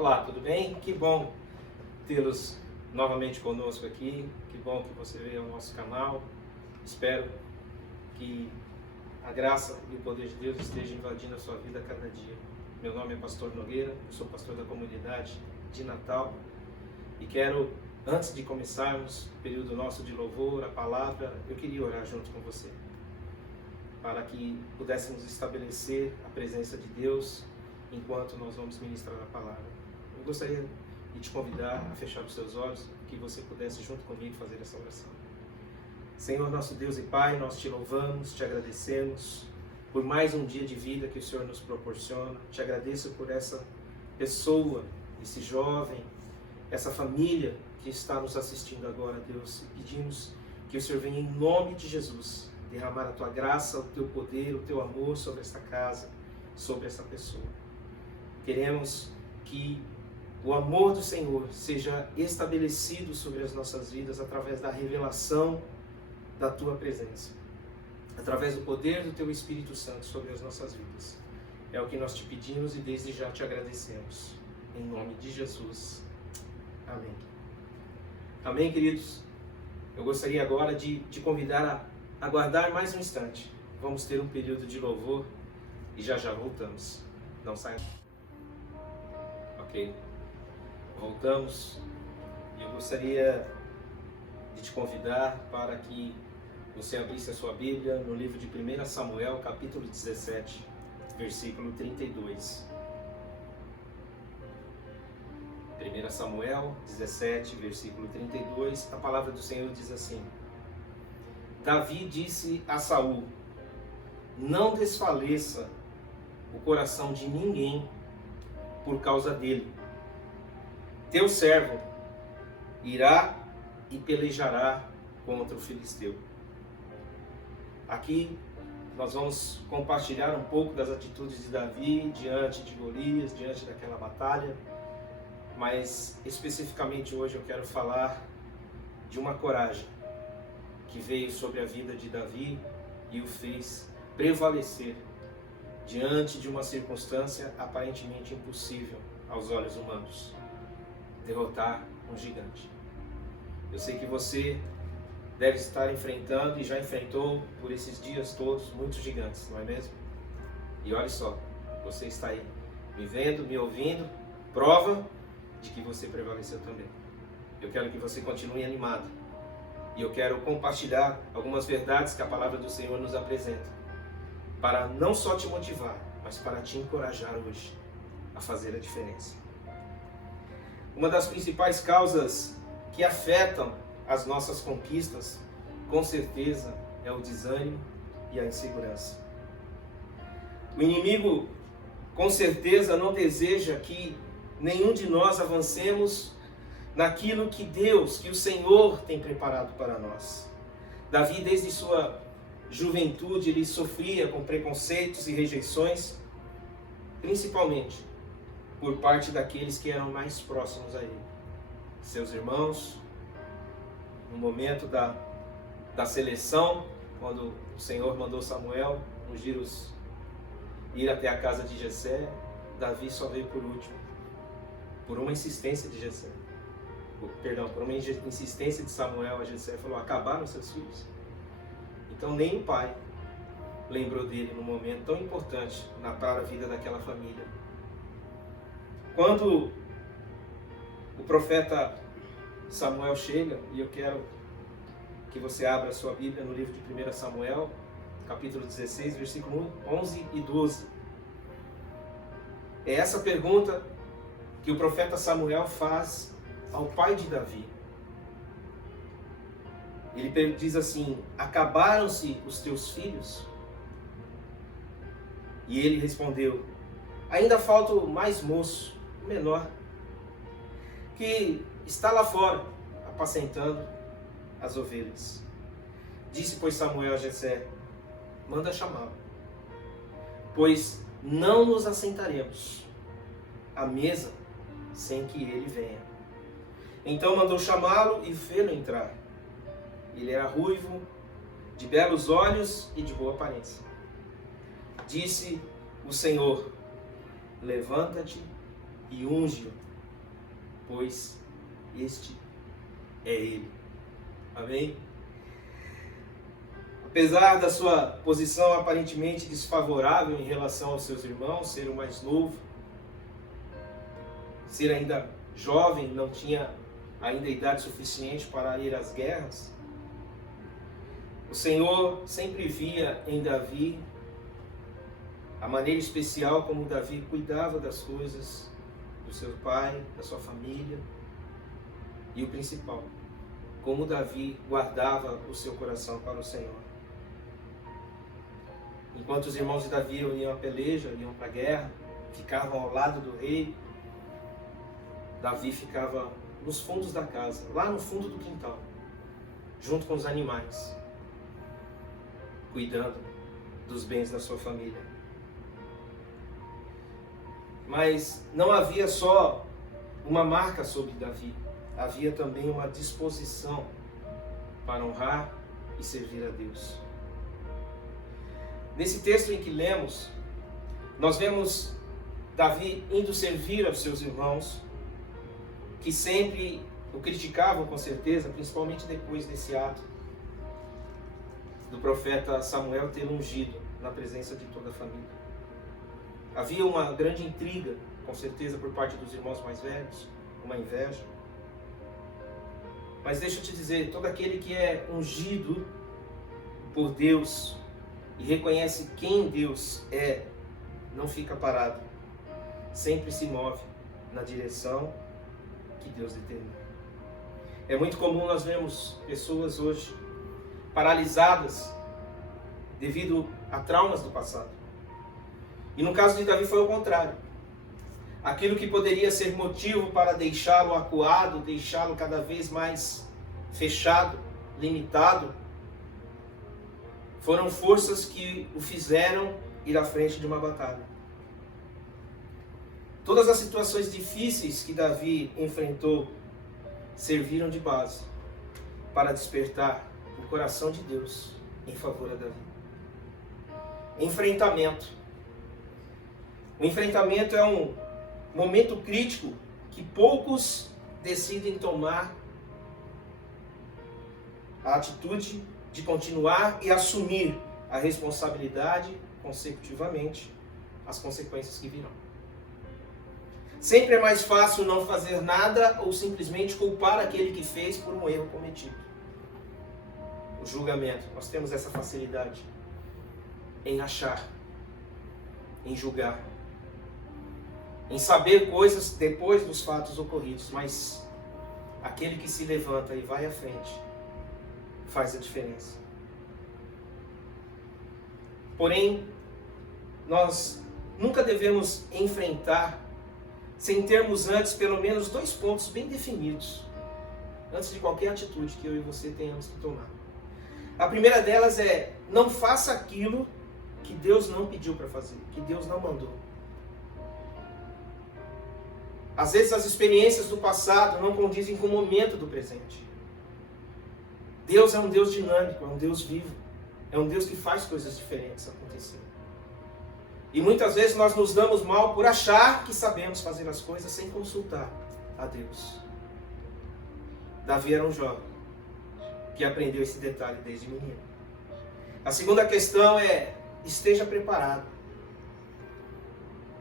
Olá, tudo bem? Que bom tê-los novamente conosco aqui. Que bom que você veio ao nosso canal. Espero que a graça e o poder de Deus estejam invadindo a sua vida a cada dia. Meu nome é Pastor Nogueira, eu sou pastor da comunidade de Natal e quero, antes de começarmos o período nosso de louvor, a palavra, eu queria orar junto com você, para que pudéssemos estabelecer a presença de Deus enquanto nós vamos ministrar a palavra. Eu gostaria de te convidar a fechar os seus olhos, que você pudesse junto comigo fazer essa oração. Senhor, nosso Deus e Pai, nós te louvamos, te agradecemos por mais um dia de vida que o Senhor nos proporciona. Te agradeço por essa pessoa, esse jovem, essa família que está nos assistindo agora, Deus. E pedimos que o Senhor venha em nome de Jesus derramar a tua graça, o teu poder, o teu amor sobre esta casa, sobre essa pessoa. Queremos que o amor do Senhor seja estabelecido sobre as nossas vidas através da revelação da tua presença, através do poder do teu Espírito Santo sobre as nossas vidas. É o que nós te pedimos e desde já te agradecemos. Em nome de Jesus. Amém. Amém, queridos? Eu gostaria agora de te convidar a aguardar mais um instante. Vamos ter um período de louvor e já voltamos. Não saia. Ok. Voltamos. E eu gostaria de te convidar para que você abrisse a sua Bíblia no livro de 1 Samuel, capítulo 17, versículo 32. 1 Samuel 17, versículo 32, a palavra do Senhor diz assim: Davi disse a Saul: não desfaleça o coração de ninguém por causa dele. Teu servo irá e pelejará contra o filisteu. Aqui nós vamos compartilhar um pouco das atitudes de Davi diante de Golias, diante daquela batalha. Mas especificamente hoje eu quero falar de uma coragem que veio sobre a vida de Davi e o fez prevalecer diante de uma circunstância aparentemente impossível aos olhos humanos: derrotar um gigante. Eu sei que você deve estar enfrentando e já enfrentou por esses dias todos muitos gigantes, não é mesmo? E olha só, você está aí me vendo, me ouvindo, prova de que você prevaleceu também. Eu quero que você continue animado. E eu quero compartilhar algumas verdades que a palavra do Senhor nos apresenta, para não só te motivar, mas para te encorajar hoje a fazer a diferença. Uma das principais causas que afetam as nossas conquistas, com certeza, é o desânimo e a insegurança. O inimigo, com certeza, não deseja que nenhum de nós avancemos naquilo que Deus, que o Senhor tem preparado para nós. Davi, desde sua juventude, ele sofria com preconceitos e rejeições, principalmente por parte daqueles que eram mais próximos a ele. Seus irmãos, no momento da seleção, quando o Senhor mandou Samuel ir até a casa de Jessé, Davi só veio por último, por uma insistência de Jessé. Por uma insistência de Samuel a Jessé, falou: acabaram seus filhos? Então nem o pai lembrou dele num momento tão importante para a vida daquela família. Quando o profeta Samuel chega, e eu quero que você abra a sua Bíblia no livro de 1 Samuel, capítulo 16, versículo 11 e 12. É essa pergunta que o profeta Samuel faz ao pai de Davi. Ele diz assim: acabaram-se os teus filhos? E ele respondeu: ainda falta o mais moço, o menor, que está lá fora, apacentando as ovelhas. Disse, pois, Samuel a Jessé: manda chamá-lo, pois não nos assentaremos à mesa sem que ele venha. Então mandou chamá-lo e fê-lo entrar. Ele era ruivo, de belos olhos e de boa aparência. Disse o Senhor: levanta-te e unge-o, pois este é ele. Amém? Apesar da sua posição aparentemente desfavorável em relação aos seus irmãos, ser o mais novo, ser ainda jovem, não tinha ainda idade suficiente para ir às guerras, o Senhor sempre via em Davi a maneira especial como Davi cuidava das coisas do seu pai, da sua família, e o principal, como Davi guardava o seu coração para o Senhor. Enquanto os irmãos de Davi iam à peleja, iam para a guerra, ficavam ao lado do rei, Davi ficava nos fundos da casa, lá no fundo do quintal, junto com os animais, cuidando dos bens da sua família. Mas não havia só uma marca sobre Davi, havia também uma disposição para honrar e servir a Deus. Nesse texto em que lemos, nós vemos Davi indo servir aos seus irmãos, que sempre o criticavam com certeza, principalmente depois desse ato do profeta Samuel ter ungido na presença de toda a família. Havia uma grande intriga, com certeza, por parte dos irmãos mais velhos, uma inveja. Mas deixa eu te dizer, todo aquele que é ungido por Deus e reconhece quem Deus é, não fica parado, sempre se move na direção que Deus determina. É muito comum nós vemos pessoas hoje paralisadas devido a traumas do passado. E no caso de Davi foi o contrário. Aquilo que poderia ser motivo para deixá-lo acuado, deixá-lo cada vez mais fechado, limitado, foram forças que o fizeram ir à frente de uma batalha. Todas as situações difíceis que Davi enfrentou serviram de base para despertar o coração de Deus em favor a Davi. Enfrentamento. O enfrentamento é um momento crítico que poucos decidem tomar a atitude de continuar e assumir a responsabilidade consecutivamente, as consequências que virão. Sempre é mais fácil não fazer nada ou simplesmente culpar aquele que fez por um erro cometido. O julgamento. Nós temos essa facilidade em achar, em julgar, em saber coisas depois dos fatos ocorridos, mas aquele que se levanta e vai à frente faz a diferença. Porém, nós nunca devemos enfrentar sem termos antes pelo menos 2 pontos bem definidos, antes de qualquer atitude que eu e você tenhamos que tomar. A primeira delas é: não faça aquilo que Deus não pediu para fazer, que Deus não mandou. Às vezes as experiências do passado não condizem com o momento do presente. Deus é um Deus dinâmico, é um Deus vivo, é um Deus que faz coisas diferentes acontecer. E muitas vezes nós nos damos mal por achar que sabemos fazer as coisas sem consultar a Deus. Davi era um jovem que aprendeu esse detalhe desde menino. A segunda questão é: esteja preparado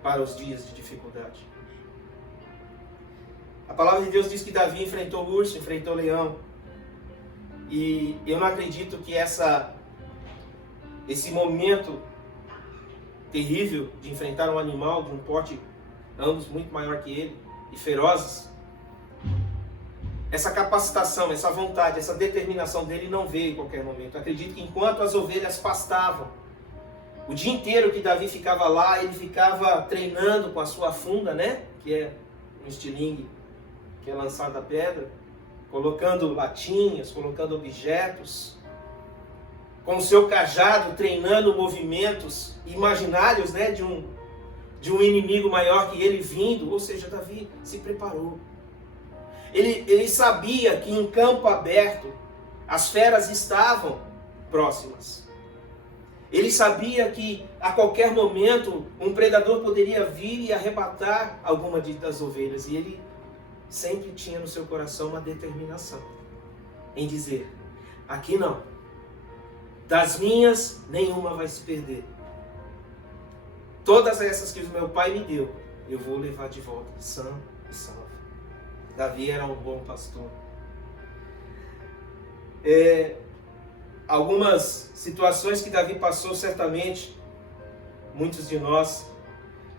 para os dias de dificuldade. A palavra de Deus diz que Davi enfrentou o urso, enfrentou o leão. E eu não acredito que esse momento terrível de enfrentar um animal de um porte ambos muito maior que ele e ferozes, essa capacitação, essa vontade, essa determinação dele não veio em qualquer momento. Eu acredito que enquanto as ovelhas pastavam, o dia inteiro que Davi ficava lá, ele ficava treinando com a sua funda, né? Que é um estilingue que é lançado da pedra, colocando latinhas, colocando objetos, com o seu cajado treinando movimentos imaginários, né, de um inimigo maior que ele vindo. Ou seja, Davi se preparou. Ele sabia que em campo aberto as feras estavam próximas. Ele sabia que a qualquer momento um predador poderia vir e arrebatar alguma das ovelhas. E ele sempre tinha no seu coração uma determinação em dizer: aqui não, das minhas nenhuma vai se perder. Todas essas que o meu pai me deu, eu vou levar de volta, sã e salva. Davi era um bom pastor. Algumas situações que Davi passou, certamente, muitos de nós,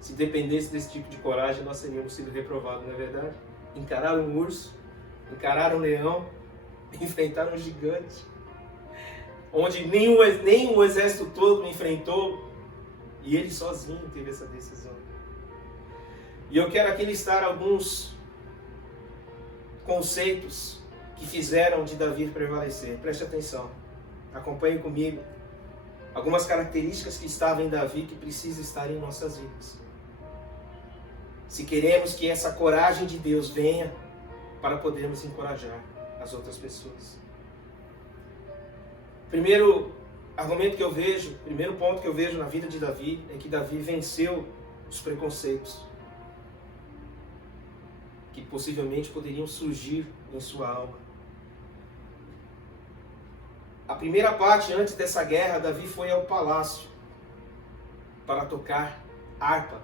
se dependesse desse tipo de coragem, nós teríamos sido reprovados, não é verdade? Encarar um urso, encarar um leão, enfrentar um gigante, onde nem o exército todo enfrentou, e ele sozinho teve essa decisão. E eu quero aqui listar alguns conceitos que fizeram de Davi prevalecer. Preste atenção, acompanhe comigo. Algumas características que estavam em Davi que precisam estar em nossas vidas. Se queremos que essa coragem de Deus venha para podermos encorajar as outras pessoas. Primeiro argumento que eu vejo, primeiro ponto que eu vejo na vida de Davi é que Davi venceu os preconceitos que possivelmente poderiam surgir em sua alma. A primeira parte, antes dessa guerra, Davi foi ao palácio para tocar harpa,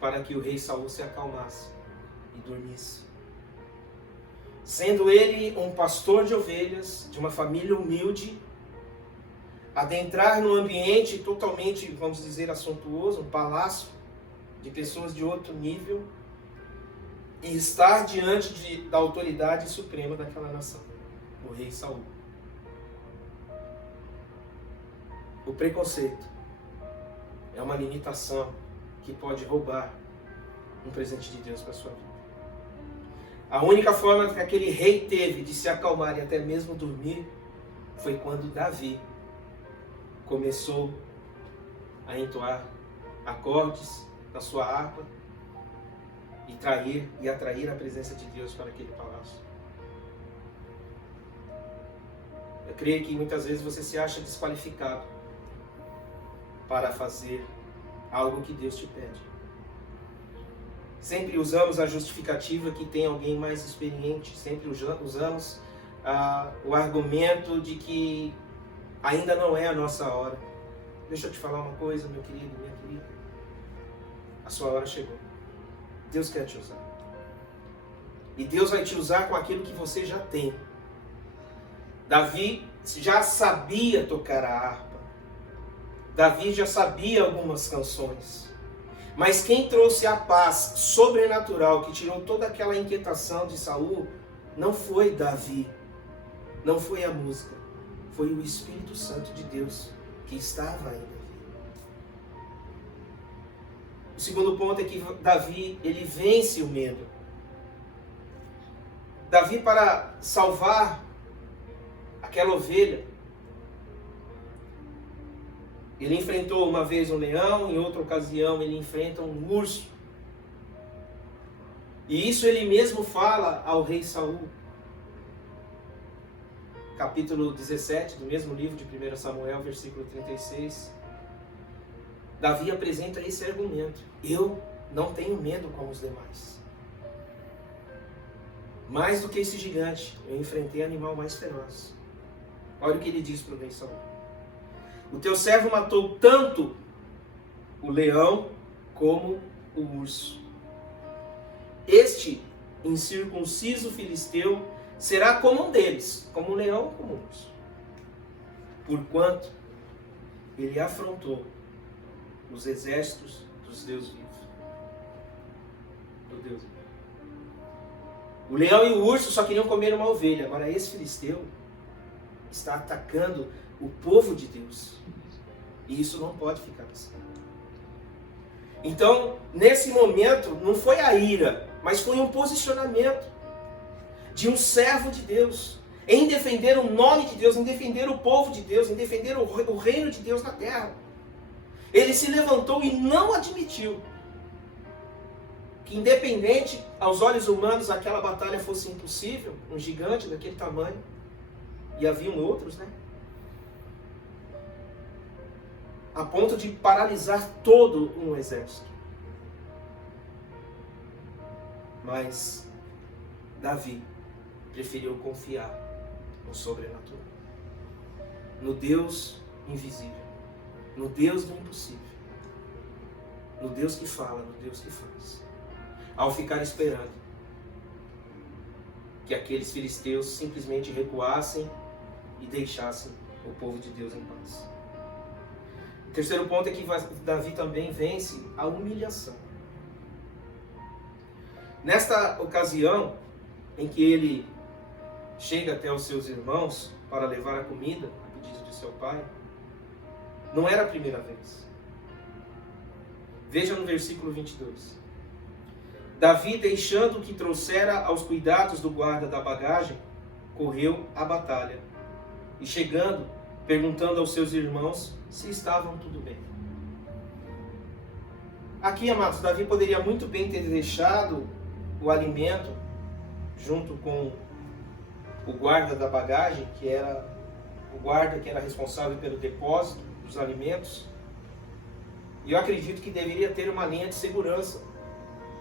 para que o rei Saul se acalmasse e dormisse. Sendo ele um pastor de ovelhas, de uma família humilde, adentrar num ambiente totalmente, vamos dizer, assuntuoso, um palácio de pessoas de outro nível, e estar diante da autoridade suprema daquela nação, o rei Saul. O preconceito é uma limitação que pode roubar um presente de Deus para a sua vida. A única forma que aquele rei teve de se acalmar e até mesmo dormir foi quando Davi começou a entoar acordes da sua harpa e atrair a presença de Deus para aquele palácio. Eu creio que muitas vezes você se acha desqualificado para fazer algo que Deus te pede. Sempre usamos a justificativa que tem alguém mais experiente, sempre usamos o argumento de que ainda não é a nossa hora. Deixa eu te falar uma coisa, meu querido, minha querida. A sua hora chegou. Deus quer te usar. E Deus vai te usar com aquilo que você já tem. Davi já sabia tocar a harpa. Davi já sabia algumas canções. Mas quem trouxe a paz sobrenatural, que tirou toda aquela inquietação de Saul, não foi Davi, não foi a música, foi o Espírito Santo de Deus que estava em Davi. O segundo ponto é que Davi, ele vence o medo. Davi, para salvar aquela ovelha, ele enfrentou uma vez um leão, em outra ocasião ele enfrenta um urso. E isso ele mesmo fala ao rei Saul. Capítulo 17 do mesmo livro de 1 Samuel, versículo 36. Davi apresenta esse argumento: eu não tenho medo como os demais. Mais do que esse gigante, eu enfrentei animal mais feroz. Olha o que ele diz para o rei Saul: o teu servo matou tanto o leão como o urso. Este incircunciso filisteu será como um deles, como um leão, como um urso. Porquanto ele afrontou os exércitos dos Deus vivos. Do Deus vivo. O leão e o urso só queriam comer uma ovelha. Agora esse filisteu está atacando o povo de Deus. E isso não pode ficar assim. Então, nesse momento, não foi a ira, mas foi um posicionamento de um servo de Deus, em defender o nome de Deus, em defender o povo de Deus, em defender o reino de Deus na terra. Ele se levantou e não admitiu que, independente aos olhos humanos, aquela batalha fosse impossível, um gigante daquele tamanho, e haviam outros, né? A ponto de paralisar todo um exército. Mas Davi preferiu confiar no sobrenatural, no Deus invisível, no Deus do impossível, no Deus que fala, no Deus que faz. Ao ficar esperando que aqueles filisteus simplesmente recuassem e deixassem o povo de Deus em paz. O terceiro ponto é que Davi também vence a humilhação. Nesta ocasião em que ele chega até os seus irmãos para levar a comida, a pedido de seu pai, não era a primeira vez. Veja no versículo 22. Davi, deixando o que trouxera aos cuidados do guarda da bagagem, correu à batalha. E chegando, perguntando aos seus irmãos se estavam tudo bem. Aqui, amados, Davi poderia muito bem ter deixado o alimento junto com o guarda da bagagem, que era o guarda que era responsável pelo depósito dos alimentos. E eu acredito que deveria ter uma linha de segurança,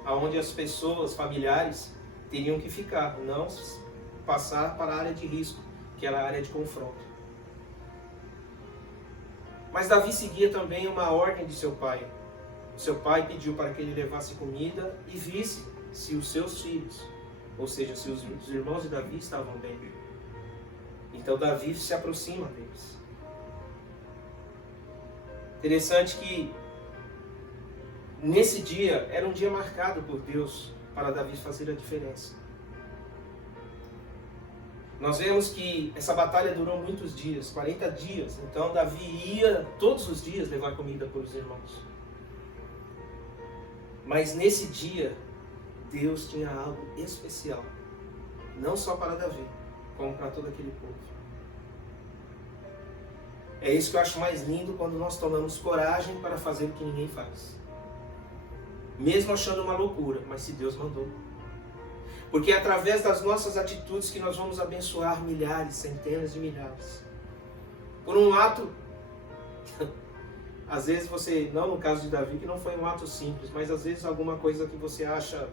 onde as pessoas, familiares, teriam que ficar, não passar para a área de risco, que era a área de confronto. Mas Davi seguia também uma ordem de seu pai. Seu pai pediu para que ele levasse comida e visse se os seus filhos, ou seja, se os irmãos de Davi estavam bem. Então Davi se aproxima deles. Interessante que nesse dia era um dia marcado por Deus para Davi fazer a diferença. Nós vemos que essa batalha durou muitos dias, 40 dias. Então Davi ia todos os dias levar comida para os irmãos. Mas nesse dia, Deus tinha algo especial. Não só para Davi, como para todo aquele povo. É isso que eu acho mais lindo quando nós tomamos coragem para fazer o que ninguém faz. Mesmo achando uma loucura, mas se Deus mandou. Porque é através das nossas atitudes que nós vamos abençoar milhares, centenas de milhares. Por um ato, às vezes você, não no caso de Davi, que não foi um ato simples, mas às vezes alguma coisa que você acha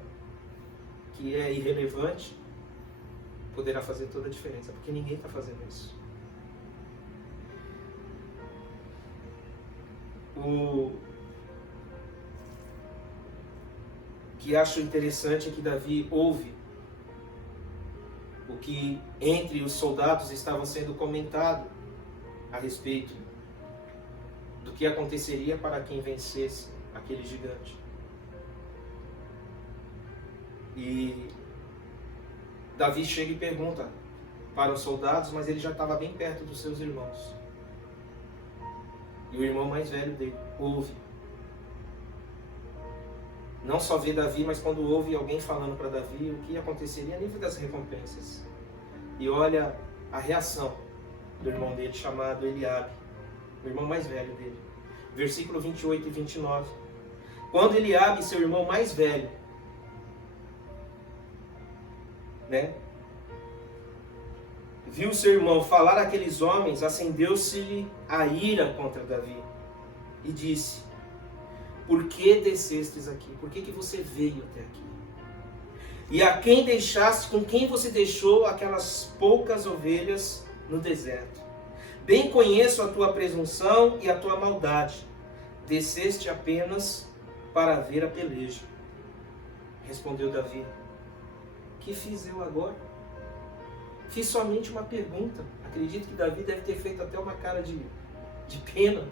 que é irrelevante, poderá fazer toda a diferença, porque ninguém está fazendo isso. O que acho interessante é que Davi ouve o que entre os soldados estava sendo comentado a respeito do que aconteceria para quem vencesse aquele gigante. E Davi chega e pergunta para os soldados, mas ele já estava bem perto dos seus irmãos. E o irmão mais velho dele ouve. Não só vê Davi, mas quando ouve alguém falando para Davi o que aconteceria a nível das recompensas. E olha a reação do irmão dele, chamado Eliabe, o irmão mais velho dele. Versículo 28 e 29. Quando Eliabe, seu irmão mais velho, viu seu irmão falar àqueles homens, acendeu-se a ira contra Davi e disse: por que descestes aqui? Por que você veio até aqui? E a quem deixaste, com quem você deixou aquelas poucas ovelhas no deserto? Bem conheço a tua presunção e a tua maldade. Desceste apenas para ver a peleja. Respondeu Davi: que fiz eu agora? Fiz somente uma pergunta. Acredito que Davi deve ter feito até uma cara de pena.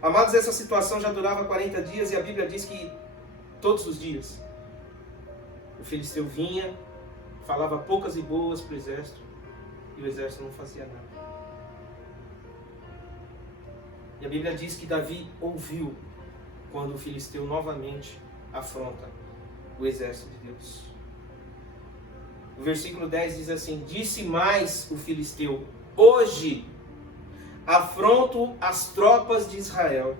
Amados, essa situação já durava 40 dias e a Bíblia diz que todos os dias o filisteu vinha, falava poucas e boas para o exército e o exército não fazia nada. E a Bíblia diz que Davi ouviu quando o filisteu novamente afronta o exército de Deus. O versículo 10 diz assim: disse mais o filisteu: hoje afronto as tropas de Israel.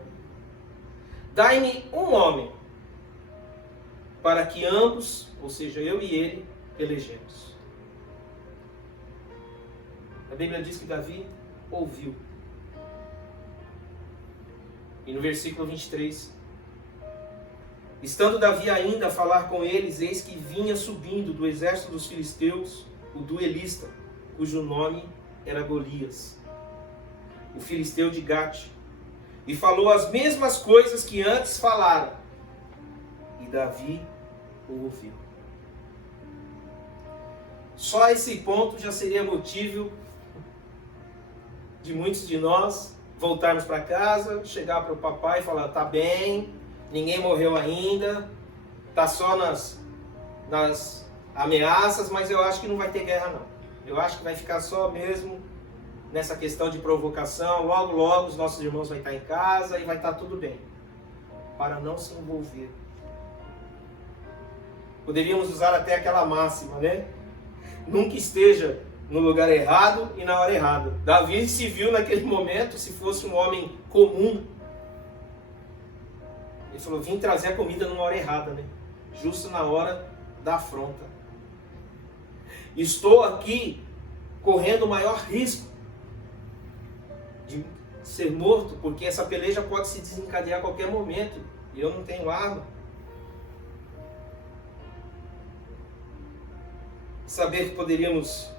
Dai-me um homem, para que ambos, ou seja, eu e ele, pelejemos. A Bíblia diz que Davi ouviu. E no versículo 23, Estando Davi ainda a falar com eles, eis que vinha subindo do exército dos filisteus o duelista, cujo nome era Golias, o filisteu de Gate, e falou as mesmas coisas que antes falara, e Davi o ouviu. Só esse ponto já seria motivo de muitos de nós voltarmos para casa, chegar para o papai e falar: tá bem, ninguém morreu ainda, tá só nas ameaças, mas eu acho que não vai ter guerra não. Eu acho que vai ficar só mesmo nessa questão de provocação. Logo, logo os nossos irmãos vão estar em casa e vai estar tudo bem. Para não se envolver. Poderíamos usar até aquela máxima, né? Nunca esteja no lugar errado e na hora errada. Davi se viu naquele momento, se fosse um homem comum, ele falou: vim trazer a comida numa hora errada, né? Justo na hora da afronta. Estou aqui correndo o maior risco de ser morto, porque essa peleja pode se desencadear a qualquer momento e eu não tenho arma. Saber que poderíamos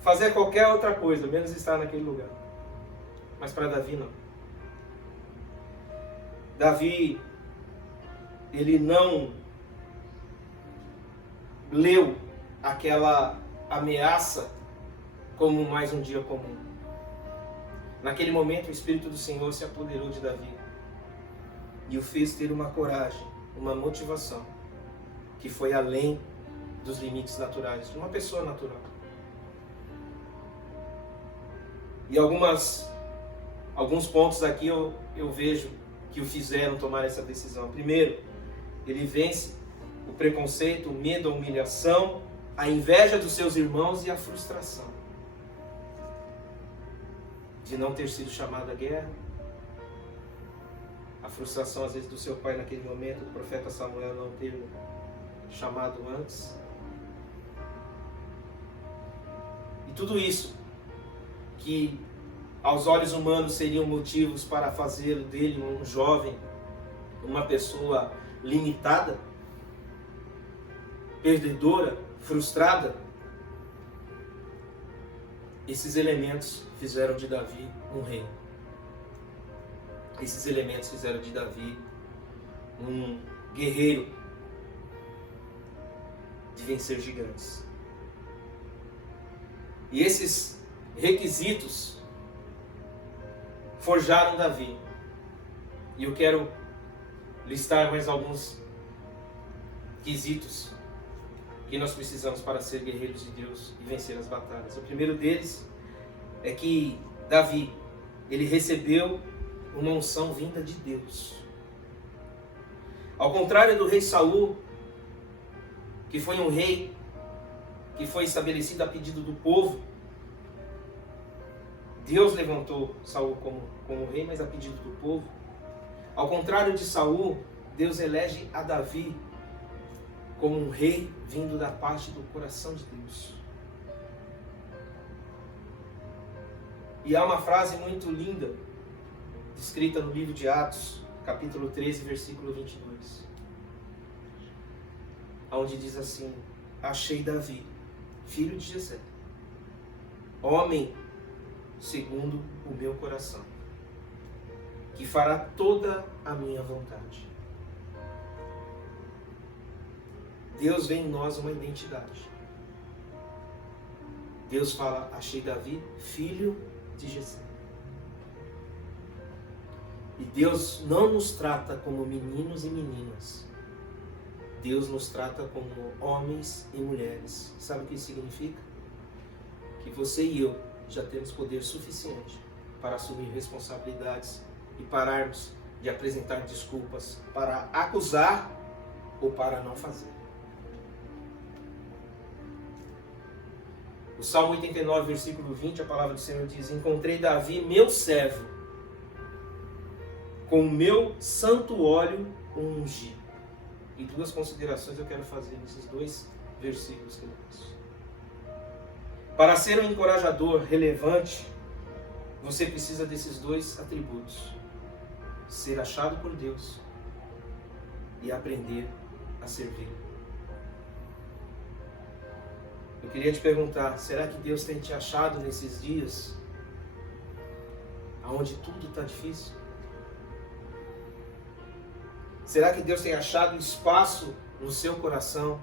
fazer qualquer outra coisa, menos estar naquele lugar. Mas para Davi não. Davi, ele não leu aquela ameaça como mais um dia comum. Naquele momento o Espírito do Senhor se apoderou de Davi e o fez ter uma coragem, uma motivação que foi além dos limites naturais de uma pessoa natural. E alguns pontos aqui eu vejo que o fizeram tomar essa decisão. Primeiro, ele vence o preconceito, o medo, a humilhação, a inveja dos seus irmãos e a frustração de não ter sido chamado à guerra. A frustração às vezes do seu pai naquele momento, do profeta Samuel não ter chamado antes. E tudo isso que aos olhos humanos seriam motivos para fazer dele um jovem, uma pessoa limitada, perdedora, frustrada, esses elementos fizeram de Davi um rei. Esses elementos fizeram de Davi um guerreiro de vencer gigantes. E esses requisitos forjaram Davi. E eu quero listar mais alguns quesitos que nós precisamos para ser guerreiros de Deus e vencer as batalhas. O primeiro deles é que Davi, ele recebeu uma unção vinda de Deus. Ao contrário do rei Saul, que foi um rei que foi estabelecido a pedido do povo, Deus levantou Saul como rei, mas a pedido do povo. Ao contrário de Saul, Deus elege a Davi como um rei vindo da parte do coração de Deus. E há uma frase muito linda, escrita no livro de Atos, capítulo 13, versículo 22, onde diz assim: achei Davi, filho de Jessé, homem segundo o meu coração, que fará toda a minha vontade. Deus vê em nós uma identidade. Deus fala: achei Davi, filho de Jessé. E Deus não nos trata como meninos e meninas. Deus nos trata como homens e mulheres. Sabe o que isso significa? Que você e eu já temos poder suficiente para assumir responsabilidades e pararmos de apresentar desculpas para acusar ou para não fazer. O Salmo 89, versículo 20, a palavra do Senhor diz: encontrei Davi, meu servo, com o meu santo óleo o ungi. E duas considerações eu quero fazer nesses dois versículos que eu disse. Para ser um encorajador relevante, você precisa desses dois atributos: ser achado por Deus e aprender a servir. Eu queria te perguntar, será que Deus tem te achado nesses dias onde tudo está difícil? Será que Deus tem achado espaço no seu coração,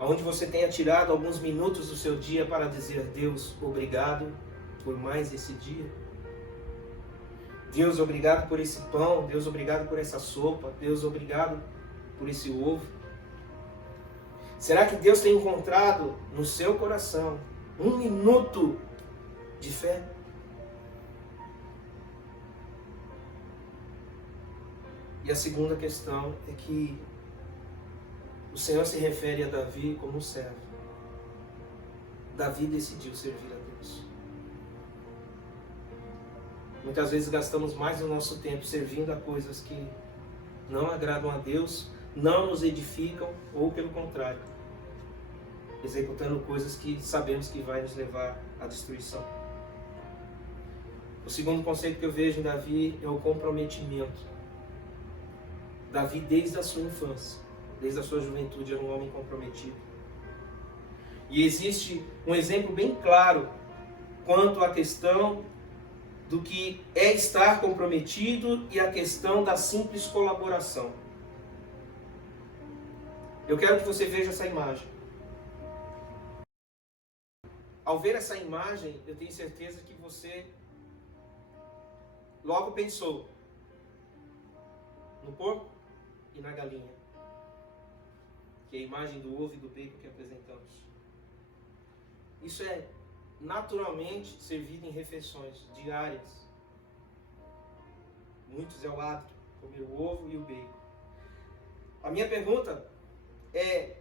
onde você tenha tirado alguns minutos do seu dia para dizer: Deus, obrigado por mais esse dia? Deus, obrigado por esse pão. Deus, obrigado por essa sopa. Deus, obrigado por esse ovo. Será que Deus tem encontrado no seu coração um minuto de fé? E a segunda questão é que o Senhor se refere a Davi como um servo. Davi decidiu servir a Deus. Muitas vezes gastamos mais do nosso tempo servindo a coisas que não agradam a Deus, não nos edificam, ou pelo contrário, executando coisas que sabemos que vai nos levar à destruição. O segundo conceito que eu vejo em Davi é o comprometimento. Davi, desde a sua infância, desde a sua juventude, era um homem comprometido. E existe um exemplo bem claro quanto à questão do que é estar comprometido e a questão da simples colaboração. Eu quero que você veja essa imagem. Ao ver essa imagem, eu tenho certeza que você logo pensou no porco e na galinha, que é a imagem do ovo e do bacon que apresentamos. Isso é naturalmente servido em refeições diárias. Muitos é o hábito, comer o ovo e o bacon. A minha pergunta é: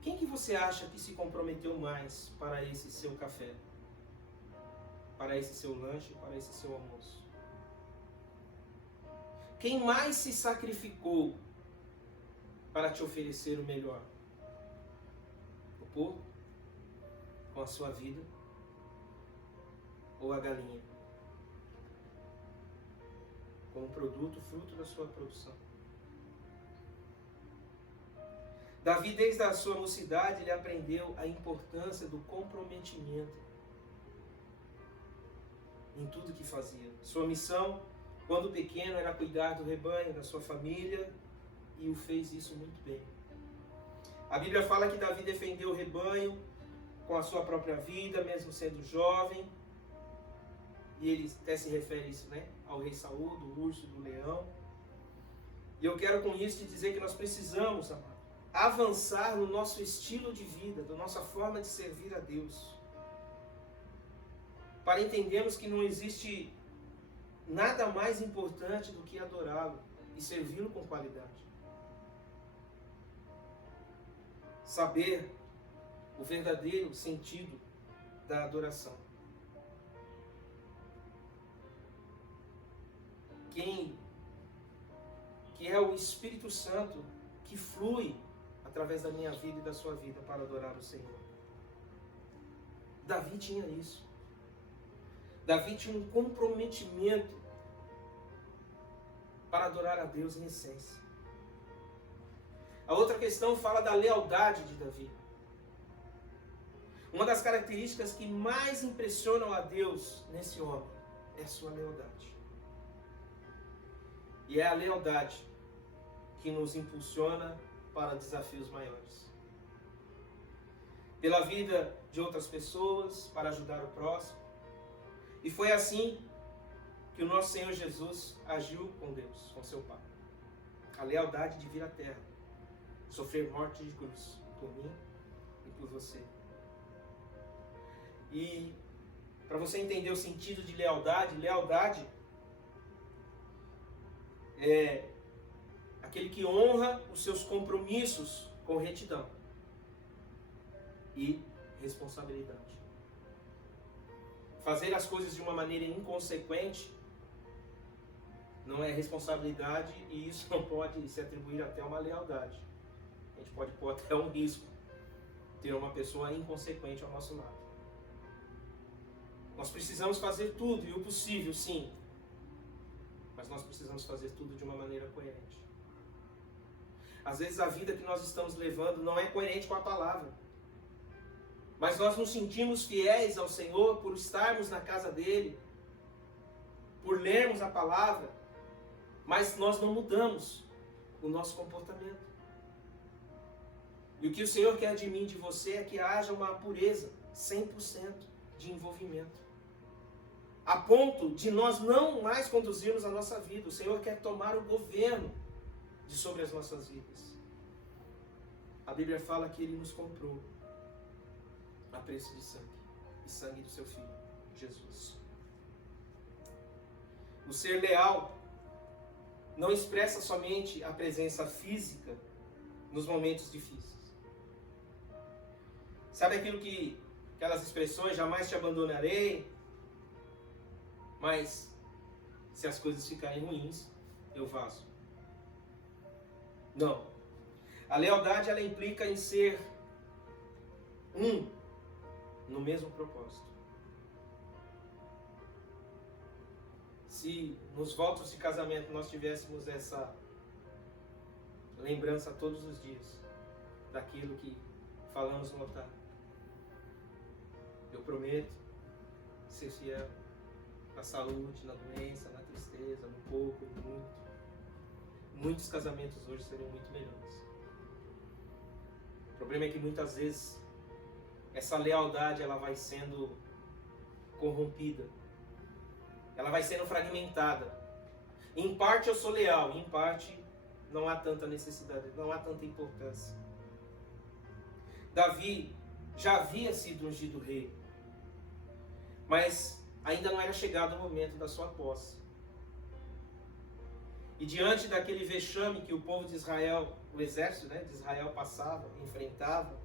quem que você acha que se comprometeu mais para esse seu café? Para esse seu lanche, para esse seu almoço? Quem mais se sacrificou para te oferecer o melhor? O porco, com a sua vida, ou a galinha, com o produto, fruto da sua produção? Davi, desde a sua mocidade, ele aprendeu a importância do comprometimento em tudo que fazia. Sua missão, quando pequeno, era cuidar do rebanho, da sua família, e o fez isso muito bem. A Bíblia fala que Davi defendeu o rebanho com a sua própria vida, mesmo sendo jovem, e ele até se refere a isso, ao rei Saul, do urso, do leão. E eu quero com isso te dizer que nós precisamos, amado, avançar no nosso estilo de vida, da nossa forma de servir a Deus, para entendermos que não existe nada mais importante do que adorá-lo e servi-lo com qualidade. Saber o verdadeiro sentido da adoração. Que é o Espírito Santo que flui através da minha vida e da sua vida para adorar o Senhor. Davi tinha isso. Davi tinha um comprometimento para adorar a Deus em essência. A outra questão fala da lealdade de Davi. Uma das características que mais impressionam a Deus nesse homem é a sua lealdade. E é a lealdade que nos impulsiona para desafios maiores. Pela vida de outras pessoas, para ajudar o próximo. E foi assim que o nosso Senhor Jesus agiu com Deus, com seu Pai. A lealdade de vir à terra, sofrer morte de cruz, por mim e por você. E para você entender o sentido de lealdade, lealdade é aquele que honra os seus compromissos com retidão e responsabilidade. Fazer as coisas de uma maneira inconsequente não é responsabilidade, e isso não pode se atribuir até uma lealdade. A gente pode pôr até um risco ter uma pessoa inconsequente ao nosso lado. Nós precisamos fazer tudo e o possível, sim, mas nós precisamos fazer tudo de uma maneira coerente. Às vezes a vida que nós estamos levando não é coerente com a palavra, mas nós nos sentimos fiéis ao Senhor por estarmos na casa dele, por lermos a palavra, mas nós não mudamos o nosso comportamento. E o que o Senhor quer de mim e de você é que haja uma pureza, 100% de envolvimento. A ponto de nós não mais conduzirmos a nossa vida. O Senhor quer tomar o governo de sobre as nossas vidas. A Bíblia fala que Ele nos comprou a preço de sangue, e sangue do seu Filho, Jesus. O ser leal não expressa somente a presença física nos momentos difíceis. Sabe aquelas expressões, jamais te abandonarei, mas se as coisas ficarem ruins, eu vazo. Não. A lealdade, ela implica em ser no mesmo propósito. Se nos votos de casamento nós tivéssemos essa lembrança todos os dias daquilo que falamos no altar, eu prometo ser fiel na saúde, na doença, na tristeza, no pouco, no muito. Muitos casamentos hoje seriam muito melhores. O problema é que muitas vezes essa lealdade ela vai sendo corrompida. Ela vai sendo fragmentada. Em parte eu sou leal, em parte não há tanta necessidade, não há tanta importância. Davi já havia sido ungido rei, mas ainda não era chegado o momento da sua posse. E diante daquele vexame que o povo de Israel, o exército de Israel passava, enfrentava,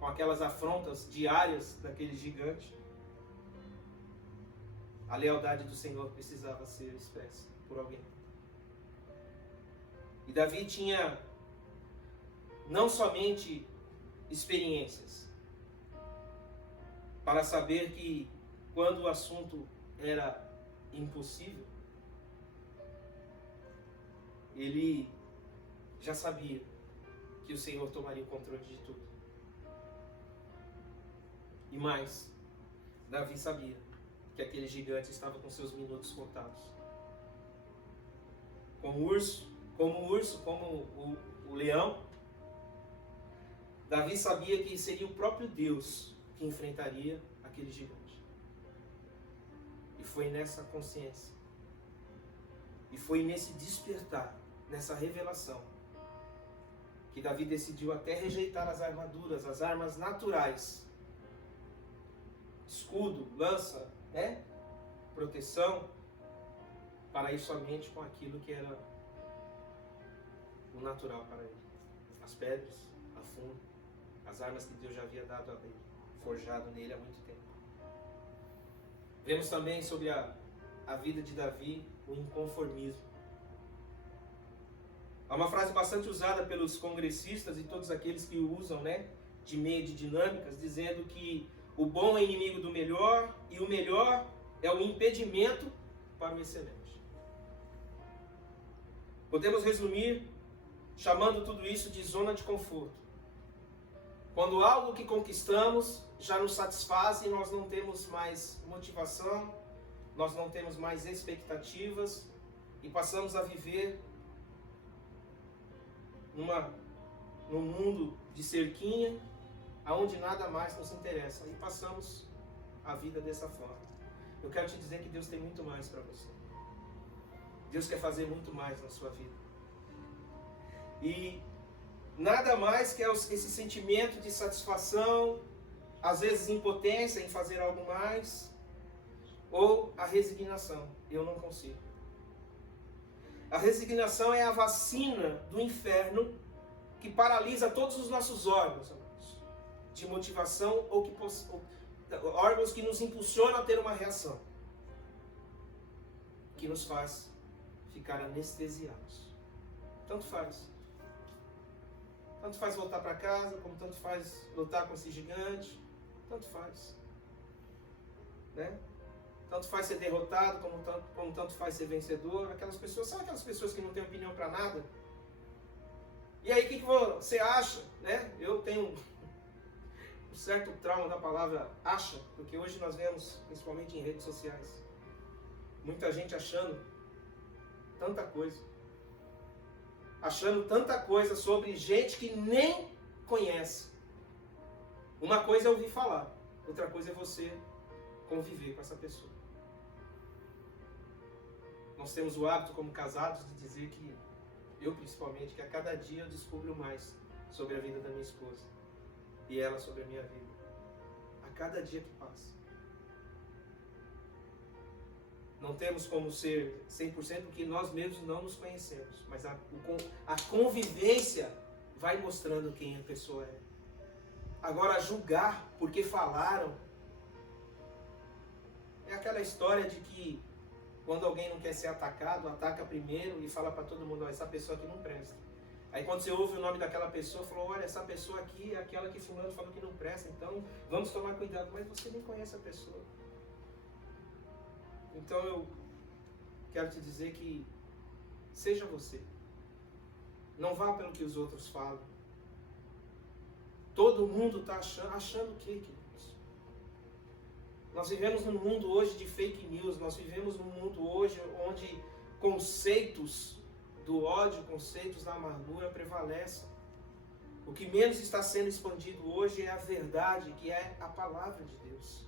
com aquelas afrontas diárias daquele gigante, a lealdade do Senhor precisava ser expressa por alguém. E Davi tinha não somente experiências para saber que quando o assunto era impossível, ele já sabia que o Senhor tomaria o controle de tudo. E mais, Davi sabia que aquele gigante estava com seus minutos contados. Como o urso, como o leão, Davi sabia que seria o próprio Deus que enfrentaria aquele gigante. E foi nessa consciência, e foi nesse despertar, nessa revelação, que Davi decidiu até rejeitar as armaduras, as armas naturais, escudo, lança, proteção, para ir somente com aquilo que era o natural para ele. As pedras, a fundo, as armas que Deus já havia dado a ele, forjado nele há muito tempo. Vemos também sobre a vida de Davi o inconformismo. Há uma frase bastante usada pelos congressistas e todos aqueles que o usam, de meio de dinâmicas, dizendo que o bom é inimigo do melhor e o melhor é o impedimento para o excelente. Podemos resumir chamando tudo isso de zona de conforto. Quando algo que conquistamos já nos satisfaz e nós não temos mais motivação, nós não temos mais expectativas e passamos a viver num mundo de cerquinha, aonde nada mais nos interessa, e passamos a vida dessa forma. Eu quero te dizer que Deus tem muito mais para você. Deus quer fazer muito mais na sua vida. E nada mais que esse sentimento de satisfação, às vezes impotência em fazer algo mais, ou a resignação. Eu não consigo. A resignação é a vacina do inferno que paralisa todos os nossos órgãos, amados, de motivação ou órgãos que nos impulsionam a ter uma reação, que nos faz ficar anestesiados. Tanto faz. Tanto faz voltar para casa, como tanto faz lutar com esse gigante. Tanto faz. Tanto faz ser derrotado, como tanto faz ser vencedor. Aquelas pessoas, sabe aquelas pessoas que não têm opinião para nada? E aí, o que você acha? Né? Eu tenho um certo trauma da palavra acha, porque hoje nós vemos, principalmente em redes sociais, muita gente achando tanta coisa. Achando tanta coisa sobre gente que nem conhece. Uma coisa é ouvir falar, outra coisa é você conviver com essa pessoa. Nós temos o hábito como casados de dizer que, eu principalmente, que a cada dia eu descubro mais sobre a vida da minha esposa e ela sobre a minha vida. A cada dia que passa. Não temos como ser 100% porque nós mesmos não nos conhecemos, mas a convivência vai mostrando quem a pessoa é. Agora, julgar porque falaram é aquela história de que quando alguém não quer ser atacado, ataca primeiro e fala para todo mundo, essa pessoa aqui não presta. Aí quando você ouve o nome daquela pessoa, falou, olha, essa pessoa aqui é aquela que fulano falou que não presta, então vamos tomar cuidado. Mas você nem conhece a pessoa. Então eu quero te dizer que seja você. Não vá pelo que os outros falam. Todo mundo está achando o quê, queridos? Nós vivemos num mundo hoje de fake news, nós vivemos num mundo hoje onde conceitos do ódio, conceitos da amargura prevalecem. O que menos está sendo expandido hoje é a verdade, que é a palavra de Deus.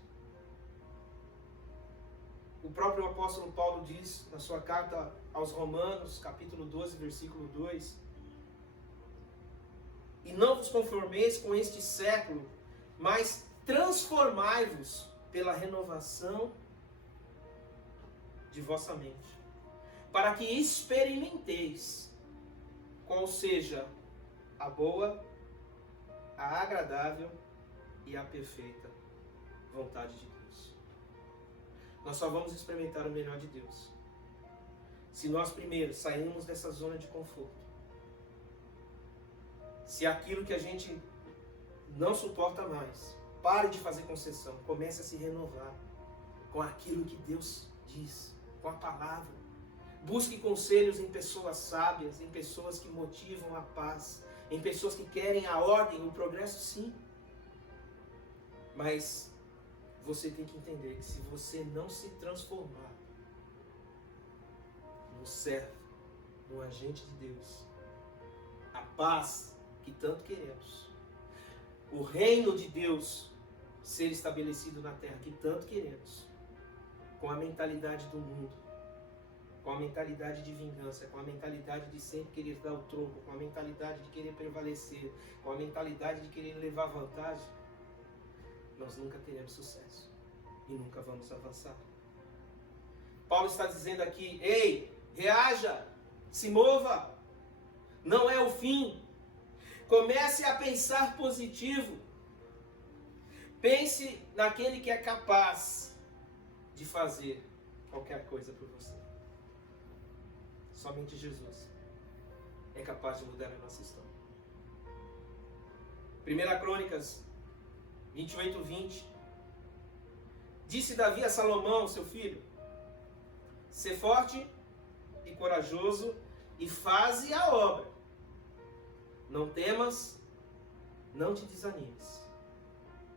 O próprio apóstolo Paulo diz na sua carta aos Romanos, capítulo 12, versículo 2, e não vos conformeis com este século, mas transformai-vos pela renovação de vossa mente, para que experimenteis qual seja a boa, a agradável e a perfeita vontade de Deus. Nós só vamos experimentar o melhor de Deus se nós primeiro sairmos dessa zona de conforto. Se aquilo que a gente não suporta mais, pare de fazer concessão, comece a se renovar com aquilo que Deus diz, com a palavra. Busque conselhos em pessoas sábias, em pessoas que motivam a paz, em pessoas que querem a ordem, o progresso, sim. Mas você tem que entender que se você não se transformar no servo, no agente de Deus, a paz que tanto queremos, o reino de Deus ser estabelecido na terra que tanto queremos, com a mentalidade do mundo, com a mentalidade de vingança, com a mentalidade de sempre querer dar o troco, com a mentalidade de querer prevalecer, com a mentalidade de querer levar vantagem, nós nunca teremos sucesso e nunca vamos avançar. Paulo está dizendo aqui, ei, reaja, se mova, não é o fim. Comece a pensar positivo. Pense naquele que é capaz de fazer qualquer coisa por você. Somente Jesus é capaz de mudar a nossa história. 1 Crônicas 28:20. Disse Davi a Salomão, seu filho, sê forte e corajoso e faze a obra. Não temas, não te desanimes,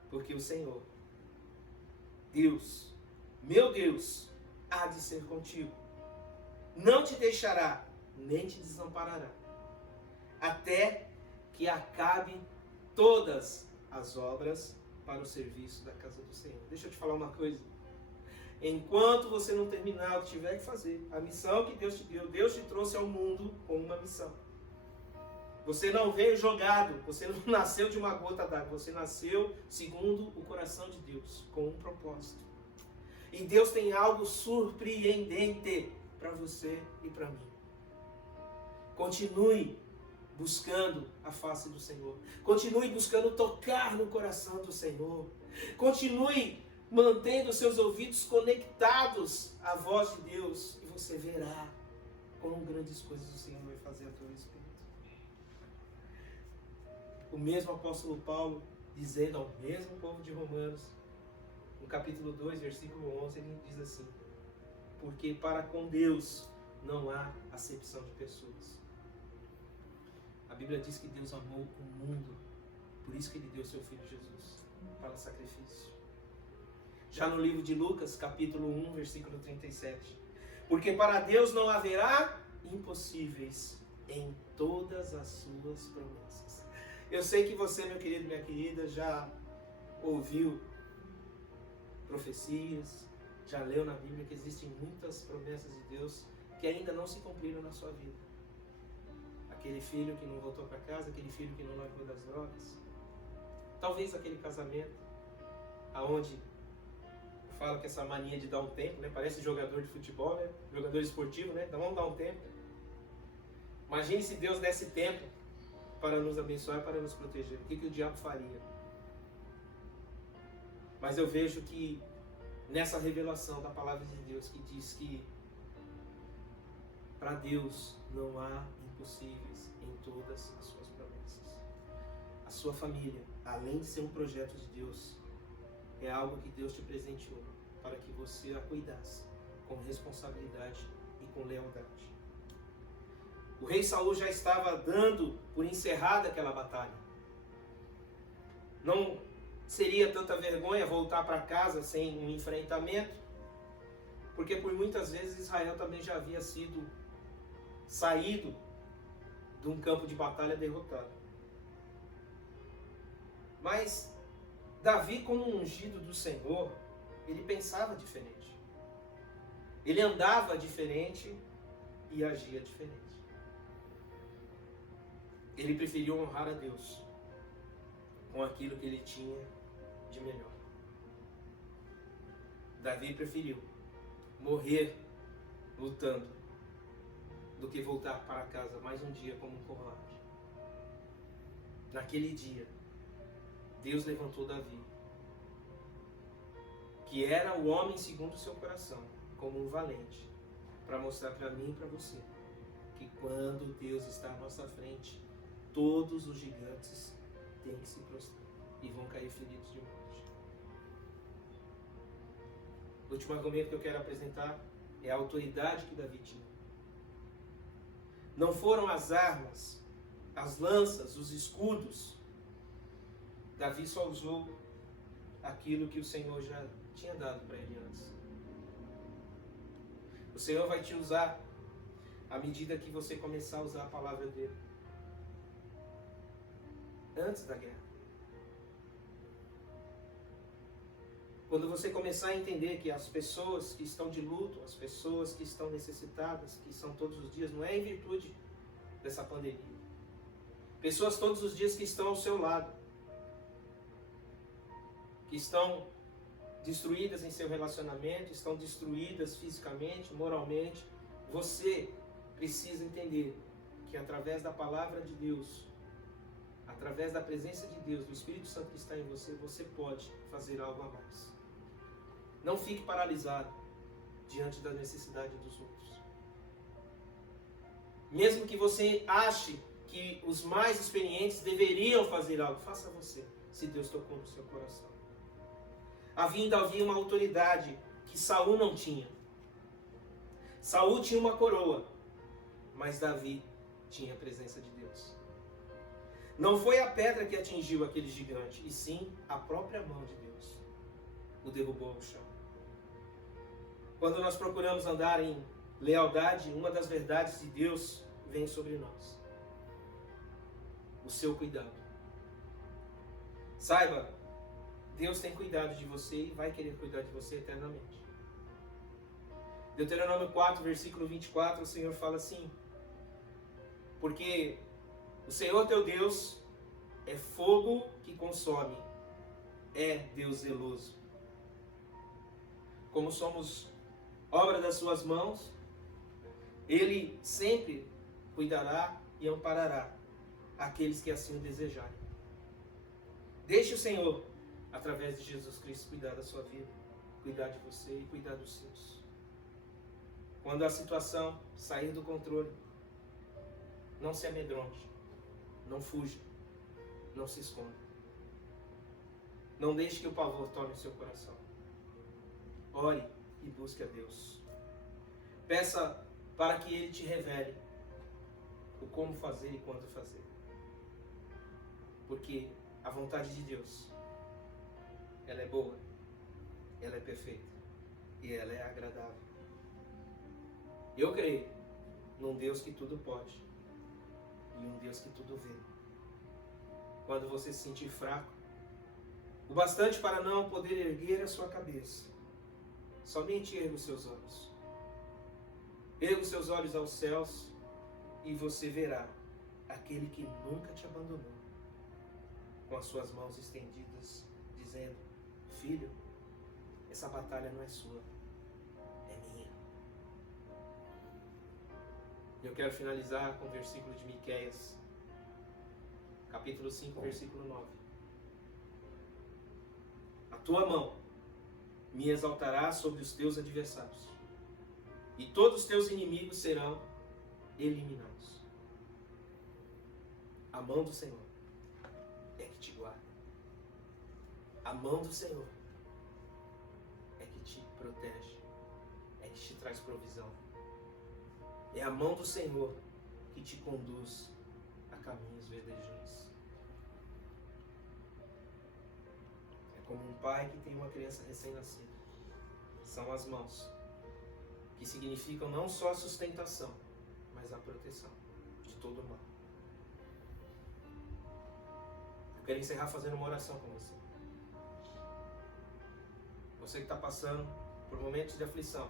porque o Senhor, Deus, meu Deus, há de ser contigo. Não te deixará, nem te desamparará, até que acabe todas as obras para o serviço da casa do Senhor. Deixa eu te falar uma coisa. Enquanto você não terminar o que tiver que fazer, a missão que Deus te deu, Deus te trouxe ao mundo com uma missão. Você não veio jogado, você não nasceu de uma gota d'água, você nasceu segundo o coração de Deus, com um propósito. E Deus tem algo surpreendente para você e para mim. Continue buscando a face do Senhor. Continue buscando tocar no coração do Senhor. Continue mantendo seus ouvidos conectados à voz de Deus. E você verá como grandes coisas o Senhor vai fazer a teu respeito. O mesmo apóstolo Paulo dizendo ao mesmo povo de Romanos, no capítulo 2, versículo 11, ele diz assim: porque para com Deus não há acepção de pessoas. A Bíblia diz que Deus amou o mundo, por isso que ele deu seu Filho Jesus para sacrifício. Já no livro de Lucas, capítulo 1, versículo 37. Porque para Deus não haverá impossíveis em todas as suas promessas. Eu sei que você, meu querido, minha querida, já ouviu profecias, já leu na Bíblia que existem muitas promessas de Deus que ainda não se cumpriram na sua vida. Aquele filho que não voltou para casa, aquele filho que não largou das drogas. Talvez aquele casamento, aonde fala que essa mania de dar um tempo, né? Parece jogador de futebol, né? Jogador esportivo, né? Então vamos dar um tempo. Imagine se Deus desse tempo para nos abençoar, para nos proteger. O que o diabo faria? Mas eu vejo que nessa revelação da palavra de Deus, que diz que para Deus não há impossíveis em todas as suas promessas. A sua família, além de ser um projeto de Deus, é algo que Deus te presenteou para que você a cuidasse com responsabilidade e com lealdade. O rei Saul já estava dando por encerrada aquela batalha. Não seria tanta vergonha voltar para casa sem um enfrentamento, porque por muitas vezes Israel também já havia sido saído de um campo de batalha derrotado. Mas Davi, como ungido do Senhor, ele pensava diferente. Ele andava diferente e agia diferente. Ele preferiu honrar a Deus com aquilo que ele tinha de melhor. Davi preferiu morrer lutando do que voltar para casa mais um dia como um covarde. Naquele dia, Deus levantou Davi, que era o homem segundo o seu coração, como um valente, para mostrar para mim e para você que quando Deus está à nossa frente, todos os gigantes têm que se prostrar e vão cair feridos de morte. O último argumento que eu quero apresentar é a autoridade que Davi tinha. Não foram as armas, as lanças, os escudos. Davi só usou aquilo que o Senhor já tinha dado para ele antes. O Senhor vai te usar à medida que você começar a usar a palavra dele. Antes da guerra. Quando você começar a entender que as pessoas que estão de luto, as pessoas que estão necessitadas, que são todos os dias, não é em virtude dessa pandemia. Pessoas todos os dias que estão ao seu lado, que estão destruídas em seu relacionamento, estão destruídas fisicamente, moralmente. Você precisa entender que através da palavra de Deus, através da presença de Deus, do Espírito Santo que está em você, você pode fazer algo a mais. Não fique paralisado diante da necessidade dos outros. Mesmo que você ache que os mais experientes deveriam fazer algo, faça você, se Deus tocou no seu coração. Havia em Davi uma autoridade que Saul não tinha. Saul tinha uma coroa, mas Davi tinha a presença de Deus. Não foi a pedra que atingiu aquele gigante, e sim a própria mão de Deus o derrubou ao chão. Quando nós procuramos andar em lealdade, uma das verdades de Deus vem sobre nós: o seu cuidado. Saiba, Deus tem cuidado de você e vai querer cuidar de você eternamente. Deuteronômio 4, versículo 24, o Senhor fala assim: porque o Senhor teu Deus é fogo que consome, é Deus zeloso. Como somos obra das suas mãos, Ele sempre cuidará e amparará aqueles que assim o desejarem. Deixe o Senhor, através de Jesus Cristo, cuidar da sua vida, cuidar de você e cuidar dos seus. Quando a situação sair do controle, não se amedronte, não fuja, não se esconda. Não deixe que o pavor tome o seu coração. ore e busque a Deus. Peça para que Ele te revele o como fazer e quando fazer. Porque a vontade de Deus, ela é boa, ela é perfeita e ela é agradável. Eu creio num Deus que tudo pode e um Deus que tudo vê. Quando você se sentir fraco, o bastante para não poder erguer a sua cabeça, somente erga os seus olhos. Erga os seus olhos aos céus e você verá aquele que nunca te abandonou, com as suas mãos estendidas, dizendo: filho, essa batalha não é sua, é minha. Eu quero finalizar com o versículo de Miqueias, capítulo 5, versículo 9. A tua mão me exaltará sobre os teus adversários, e todos os teus inimigos serão eliminados. A mão do Senhor é que te guarda. A mão do Senhor é que te protege, é que te traz provisão. É a mão do Senhor que te conduz a caminhos verdejantes. É como um pai que tem uma criança recém-nascida. São as mãos que significam não só a sustentação, mas a proteção de todo o mal. Eu quero encerrar fazendo uma oração com você. Você que está passando por momentos de aflição,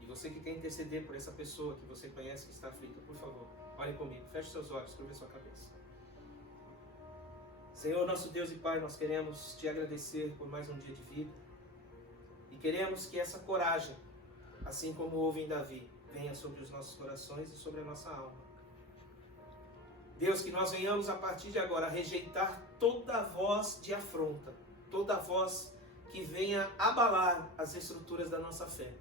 e você que quer interceder por essa pessoa que você conhece que está aflita, por favor, ore comigo, feche seus olhos, curva sua cabeça. Senhor, nosso Deus e Pai, nós queremos te agradecer por mais um dia de vida, e queremos que essa coragem, assim como houve em Davi, venha sobre os nossos corações e sobre a nossa alma. Deus, que nós venhamos a partir de agora a rejeitar toda voz de afronta, toda voz que venha abalar as estruturas da nossa fé.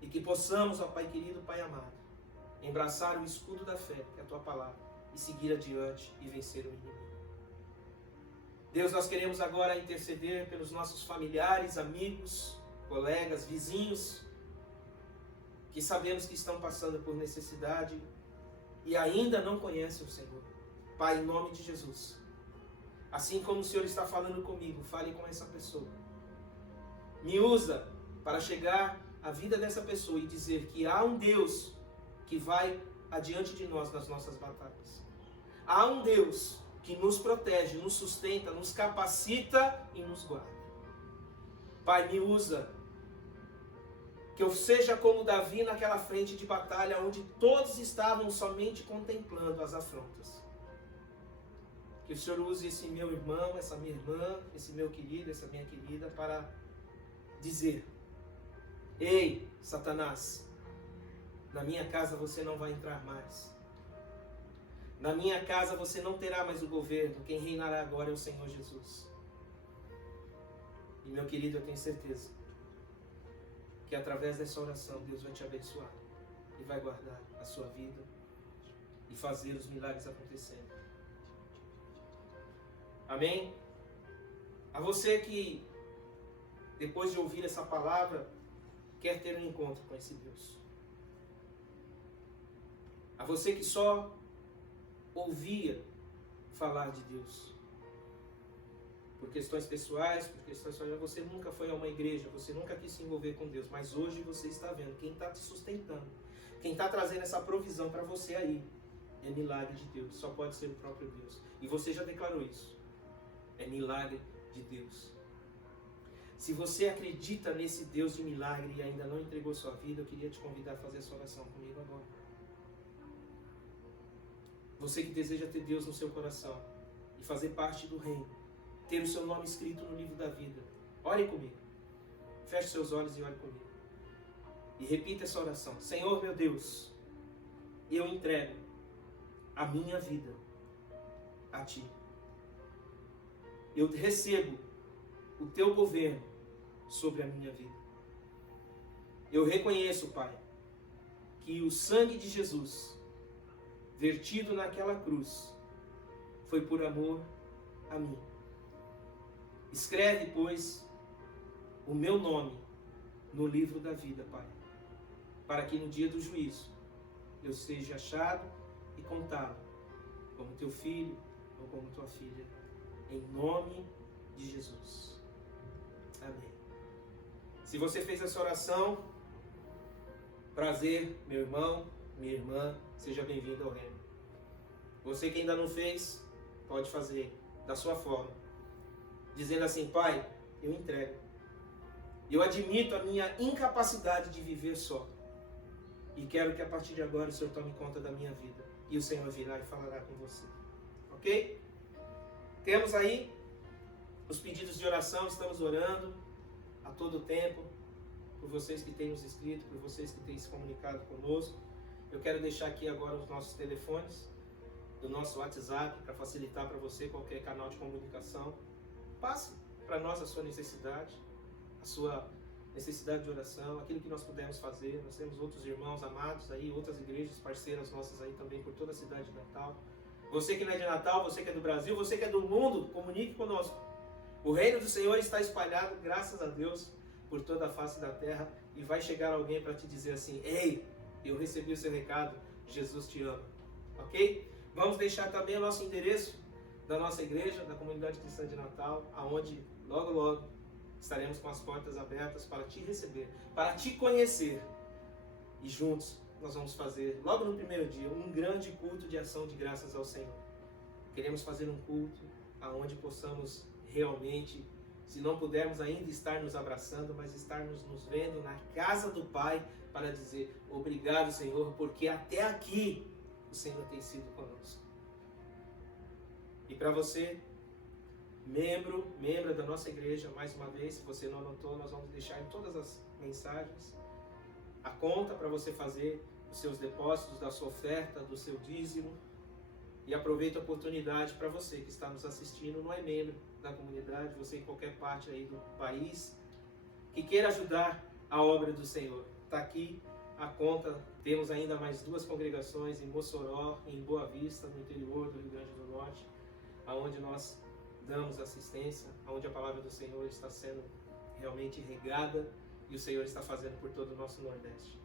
E que possamos, ó Pai querido, Pai amado, embraçar o escudo da fé, que é a Tua palavra, e seguir adiante e vencer o inimigo. Deus, nós queremos agora interceder pelos nossos familiares, amigos, colegas, vizinhos, que sabemos que estão passando por necessidade e ainda não conhecem o Senhor. Pai, em nome de Jesus, assim como o Senhor está falando comigo, fale com essa pessoa. Me usa para chegar à vida dessa pessoa e dizer que há um Deus que vai adiante de nós nas nossas batalhas. Há um Deus que nos protege, nos sustenta, nos capacita e nos guarda. Pai, me usa, que eu seja como Davi naquela frente de batalha, onde todos estavam somente contemplando as afrontas. Que o Senhor use esse meu irmão, essa minha irmã, esse meu querido, essa minha querida, para dizer: ei, Satanás, na minha casa você não vai entrar mais. Na minha casa você não terá mais o governo. Quem reinará agora é o Senhor Jesus. E meu querido, eu tenho certeza que através dessa oração Deus vai te abençoar e vai guardar a sua vida e fazer os milagres acontecerem. Amém? A você que, depois de ouvir essa palavra, quer ter um encontro com esse Deus. A você que só ouvia falar de Deus, por questões pessoais, por questões familiares, você nunca foi a uma igreja, você nunca quis se envolver com Deus, mas hoje você está vendo, quem está te sustentando, quem está trazendo essa provisão para você aí, é milagre de Deus, só pode ser o próprio Deus. E você já declarou isso, é milagre de Deus. Se você acredita nesse Deus de milagre e ainda não entregou sua vida, eu queria te convidar a fazer essa oração comigo agora. Você que deseja ter Deus no seu coração e fazer parte do reino, ter o seu nome escrito no livro da vida, ore comigo. Feche seus olhos e ore comigo. E repita essa oração: Senhor meu Deus, eu entrego a minha vida a Ti. Eu recebo o Teu governo sobre a minha vida. Eu reconheço, Pai, que o sangue de Jesus, vertido naquela cruz, foi por amor a mim. Escreve, pois, o meu nome no livro da vida, Pai, para que no dia do juízo eu seja achado e contado como teu filho ou como tua filha, em nome de Jesus. Amém. Se você fez essa oração, prazer, meu irmão, minha irmã, seja bem-vindo ao reino. Você que ainda não fez, pode fazer da sua forma, dizendo assim: Pai, eu entrego. Eu admito a minha incapacidade de viver só. E quero que a partir de agora o Senhor tome conta da minha vida. E o Senhor virá e falará com você. Ok? Temos aí os pedidos de oração, estamos orando a todo tempo, por vocês que têm nos escrito, por vocês que têm se comunicado conosco. Eu quero deixar aqui agora os nossos telefones, do nosso WhatsApp, para facilitar para você qualquer canal de comunicação. Passe para nós a sua necessidade, a sua necessidade de oração, aquilo que nós pudermos fazer. Nós temos outros irmãos amados aí, outras igrejas parceiras nossas aí também por toda a cidade de Natal. Você que não é de Natal, você que é do Brasil, você que é do mundo, comunique conosco. O reino do Senhor está espalhado, graças a Deus, por toda a face da terra, e vai chegar alguém para te dizer assim: ei, eu recebi o seu recado, Jesus te ama. Ok? Vamos deixar também o nosso endereço da nossa igreja, da comunidade cristã de Natal, aonde logo logo estaremos com as portas abertas para te receber, para te conhecer. E juntos nós vamos fazer, logo no primeiro dia, um grande culto de ação de graças ao Senhor. Queremos fazer um culto aonde possamos realmente, se não pudermos ainda estar nos abraçando, mas estarmos nos vendo na casa do Pai para dizer: obrigado, Senhor, porque até aqui o Senhor tem sido conosco. E para você, membro da nossa igreja, mais uma vez, se você não anotou, nós vamos deixar em todas as mensagens a conta para você fazer os seus depósitos, da sua oferta, do seu dízimo. E aproveita a oportunidade para você que está nos assistindo, não é membro da comunidade, você em qualquer parte aí do país, que queira ajudar a obra do Senhor. Está aqui a conta. Temos ainda mais 2 congregações em Mossoró e em Boa Vista, no interior do Rio Grande do Norte, aonde nós damos assistência, onde a palavra do Senhor está sendo realmente regada e o Senhor está fazendo por todo o nosso Nordeste.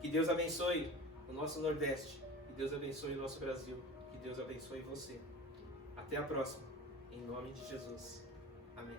Que Deus abençoe o nosso Nordeste, que Deus abençoe o nosso Brasil, que Deus abençoe você. Até a próxima, em nome de Jesus. Amém.